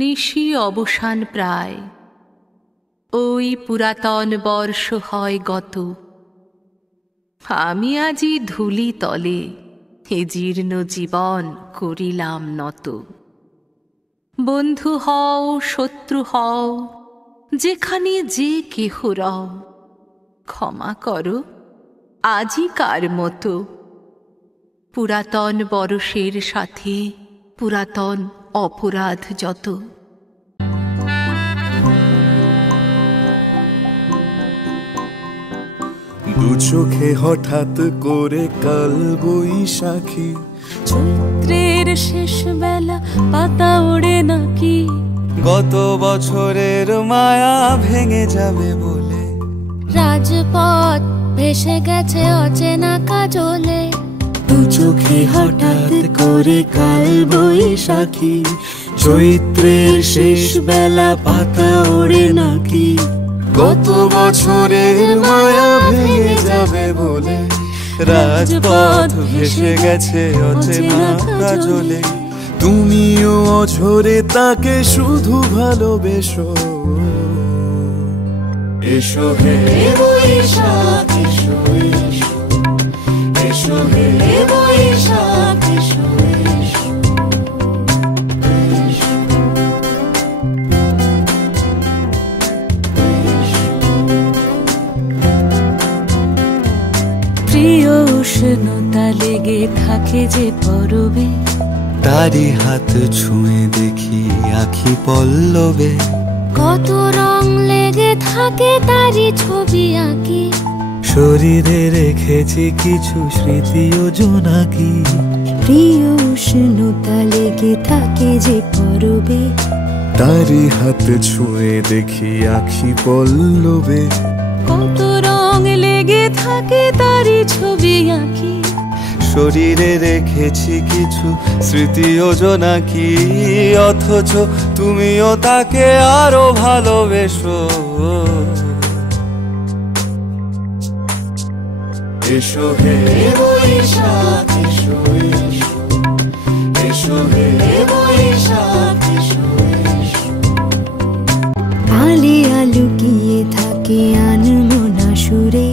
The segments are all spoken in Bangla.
নিশি অবসান প্রায়, ওই পুরাতন বর্ষ হয় গত। আমি আজি ধূলি তলে এ জীর্ণ জীবন করিলাম নত। বন্ধু হও শত্রু হও, যেখানে যে কেহ রও, ক্ষমা করো আজিকার মতো। পুরাতন বরষের সাথে পুরাতন অপরাধ যত। দু চোখে হঠাৎ করে কাল বৈশাখী, চৈত্রের শেষ বেলা পাতা ওড়ে নাকি, গত বছরের মায়া ভেঙে যাবে বলে, রাজপথ ভেসে গেছে অচেনা কাজলে। দু চোখে হঠাৎ করে কাল বৈশাখী, চৈত্রের শেষ বেলা পাতা ওড়ে নাকি, গত বছরের মায়া ভেঙে যাবে বলে, রাজপথ ভেসে গেছে অচেনা কাজলে। তুমিও অঝরে তাকে শুধু ভালোবেসো। এসো হে বৈশাখ এসো এসো, এসো হে বৈশাখ এসো এসো। প্রিয় উষ্ণতা লেগে থাকে যে পরবে, তারি হাত ছুঁয়ে দেখি আখি পল্লবে, কত রং লেগে থাকে তারি ছবি আঁকি, শরীরে রেখেছি কিছু স্মৃতি ও জোনাকি। প্রিয় উষ্ণতা লেগে থাকে যে পরবে, তারি হাত ছুঁয়ে দেখি আখি পল্লবে, কত রং লেগে থাকে তারি ছবি আঁকি, শরীরে রেখেছি কিছু স্মৃতি ও জোনাকি। অথচ তুমিও তাকে আরো ভালোবেসো। এসো হে বৈশাখ এসো এসো, এসো হে বৈশাখ এসো এসো। আলে আলুকিয়ে থাকে আনমনা সুরে,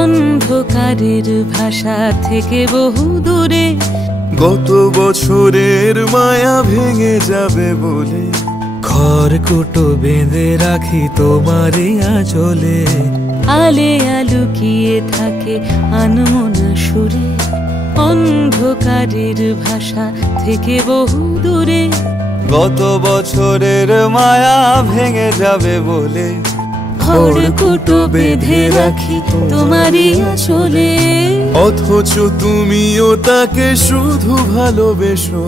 অন্ধকারের ভাষা থেকে বহু দূরে, গত বছরের মায়া ভেঙে যাবে বলে, খড়কুটো বেঁধে রাখি তোমারই আঁচলে। আলে আলুকিয়ে থাকে আনমনা সুরে, অন্ধকারের ভাষা থেকে বহু দূরে, গত বছরের মায়া ভেঙে যাবে বলে, খড়কুটো বেঁধে রাখি তোমারই আঁচলে। অথচ তুমিও তাকে শুধু ভালোবেসো।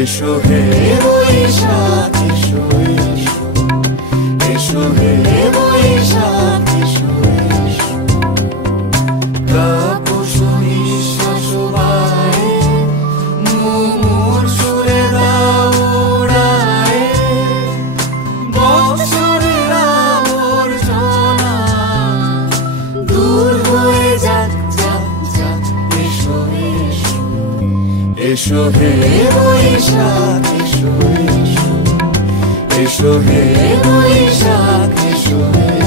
এসো হে বৈশাখ এসো এসো, এসো হে বৈশাখ এসো এসো। তাপস নিঃশ্বাস বায়ে, মুমুর সুরে দাও উড়ায়ে, বৎসরের আবর্জনা দূর হয়ে যাক যাক যাক। এসো এসো, এসো হে বৈশাখ এসো এসো, এসো হে বৈশাখ এসো এসো।